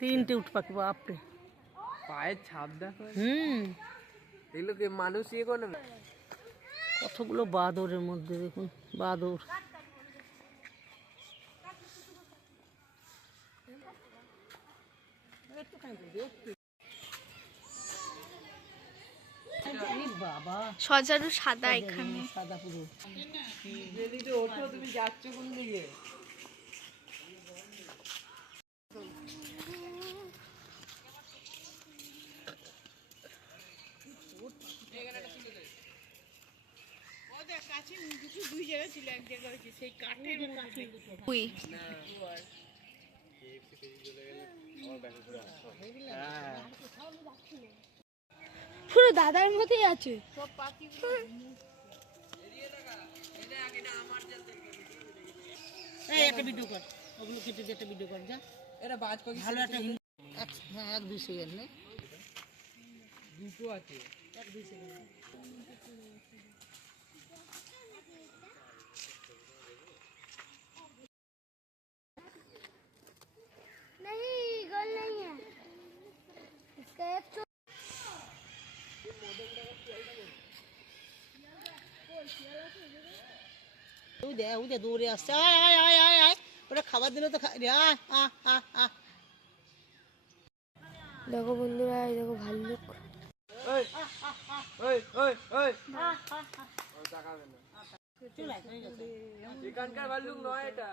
তিনটে উট পাখি বাপরে, পায়ের ছাপ দেখো। এগুলো কি মানুষ ইয়ে করে না? কতগুলো বাদরের মধ্যে দেখুন, বাদর। সজারু সাদা, এখানে সাদা পুরো। ওঠো, তুমি যাচ্ছ কোন দিকে? পুরো দাদার মতোই আছে। একটা ভিডিও কর, ওগুলো কেটে দিয়ে একটা ভিডিও কর যা। এরা বাজ পাখি ভালো একটা হ্যাঁ, 1-2 সেকেন্ড নেই, দুটো আছে। 1-2 সেকেন্ড। ওই দে দৌড়ে আসছে, আয় আয় আয় আয় আয়, ওটা খাবার দিলে তো আয় আহ আহ আহ। দেখো বন্ধুরা, এই দেখো ভাল্লুক। ওই ওই ওই ওই, চলে আয়, হয়ে গেছে। এখানকার ভাল্লুক নয় এটা।